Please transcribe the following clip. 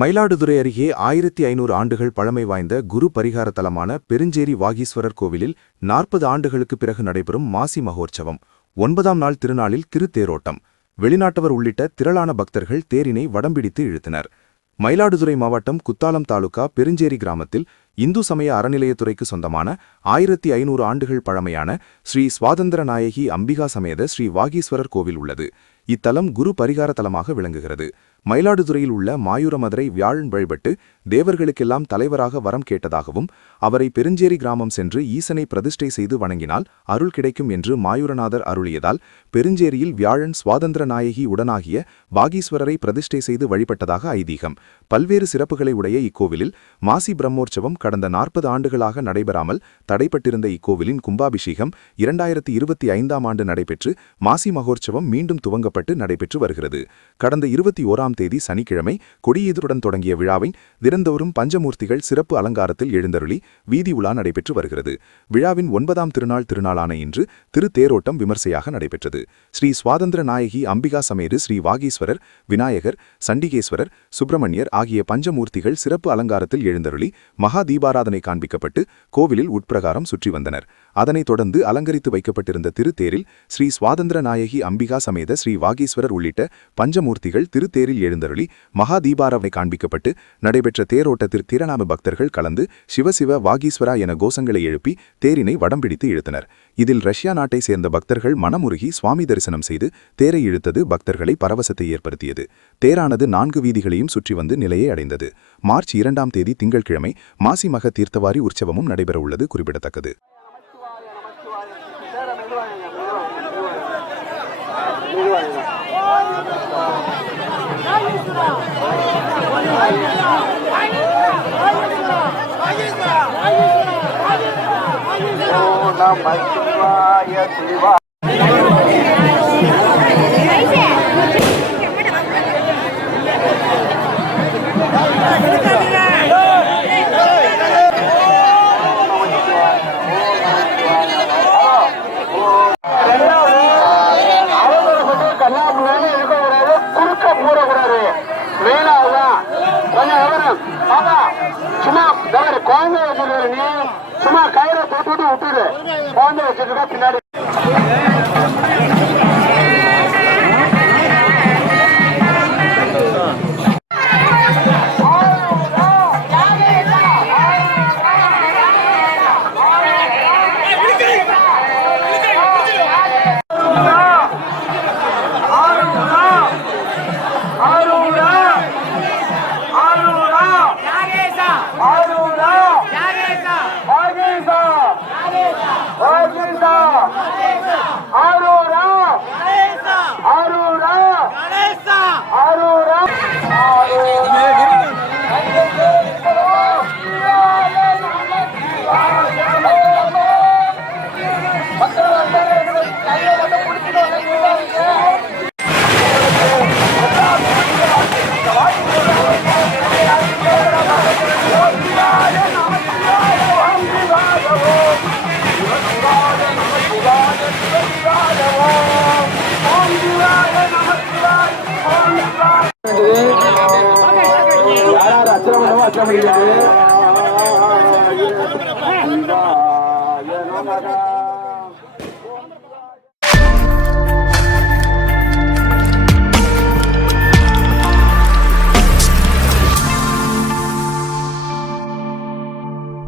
மயிலாடுதுறை அருகே 1500 ஆண்டுகள் பழமை வாய்ந்த குரு பரிகார தலமான பெருஞ்சேரி வாகீஸ்வரர் கோவிலில் 40 ஆண்டுகளுக்குப் பிறகு நடைபெறும் மாசி மகோற்சவம் 9ஆம் நாள் திருநாளில் திருத்தேரோட்டம். வெளிநாட்டவர் உள்ளிட்ட திரளான பக்தர்கள் தேரினை வடம்பிடித்து இழுத்தனர். மயிலாடுதுறை மாவட்டம் குத்தாலம் தாலுகா பெருஞ்சேரி கிராமத்தில் இந்து சமய அறநிலையத்துறைக்கு சொந்தமான 1500 ஆண்டுகள் பழமையான ஸ்ரீ சுவாதந்திர நாயகி அம்பிகா சமேத ஸ்ரீ வாகீஸ்வரர் கோவில் உள்ளது. இத்தலம் குரு பரிகார தலமாக விளங்குகிறது. மயிலாடுதுறையில் உள்ள மாயூரமதுரை வியாழன் வழிபட்டு தேவர்களுக்கெல்லாம் தலைவராக வரம் கேட்டதாகவும் அவரை பெருஞ்சேரி கிராமம் சென்று ஈசனை பிரதிஷ்டை செய்து வணங்கினால் அருள் கிடைக்கும் என்று மாயூரநாதர் அருளியதால் பெருஞ்சேரியில் வியாழன் சுவாதந்திர நாயகி உடனாகிய வாகீஸ்வரரை பிரதிஷ்டை செய்து வழிபட்டதாக ஐதீகம். பல்வேறு சிறப்புகளை உடைய இக்கோவிலில் மாசி பிரம்மோற்சவம் கடந்த 40 ஆண்டுகளாக நடைபெறாமல் தடைப்பட்டிருந்த இக்கோவிலின் கும்பாபிஷேகம் 2025ஆம் ஆண்டு நடைபெற்று மாசி மகோற்சவம் மீண்டும் துவங்கப்பட்டு நடைபெற்று வருகிறது. கடந்த 21ஆம் தேதி சனிக்கிழமை கொடியேற்றுடன் தொடங்கிய விழாவை தினந்தோறும் பஞ்சமூர்த்திகள் சிறப்பு அலங்காரத்தில் எழுந்தருளி வீதி உலா நடைபெற்று வருகிறது. விழாவின் 9ஆம் திருநாளான இன்று திருத்தேரோட்டம் விமர்சையாக நடைபெற்றது. ஸ்ரீ சுவாதந்திர நாயகி அம்பிகா சமேது ஸ்ரீ வாகீஸ்வரர், விநாயகர், சண்டிகேஸ்வரர், சுப்பிரமணியர் ஆகிய பஞ்சமூர்த்திகள் சிறப்பு அலங்காரத்தில் எழுந்தருளி மகா தீபாராதனை காண்பிக்கப்பட்டு கோவிலில் உட்பிரகாரம் சுற்றி வந்தனர். அதனைத் தொடர்ந்து அலங்கரித்து வைக்கப்பட்டிருந்த திருத்தேரில் ஸ்ரீ சுவாதந்திர நாயகி அம்பிகா சமேத ஸ்ரீ வாகீஸ்வரர் உள்ளிட்ட பஞ்சமூர்த்திகள் திருத்தேரில் எழுந்தருளி மகா தீபாராதனை காண்பிக்கப்பட்டு நடைபெற்ற தேரோட்டத்தில் திரளான பக்தர்கள் கலந்து சிவசிவ வாகீஸ்வரா என கோஷங்களை எழுப்பி தேரினை வடம்பிடித்து இழுத்தனர். இதில் ரஷ்யா நாட்டை சேர்ந்த பக்தர்கள் மனமுருகி சுவாமி தரிசனம் செய்து தேரை இழுத்தது பக்தர்களை பரவசத்தை ஏற்படுத்தியது. தேரானது 4 வீதிகளையும் சுற்றி வந்து நிலையை அடைந்தது. மார்ச் 2ஆம் தேதி திங்கட்கிழமை மாசி மக தீர்த்தவாரி உற்சவமும் நடைபெறவுள்ளது குறிப்பிடத்தக்கது. சும்மா குழந்தை வச்சிருக்காரு, நீ சும்மா கயிறை போட்டு விட்டுரு. குழந்தை வச்சிருக்கா பின்னாடி அச்சம்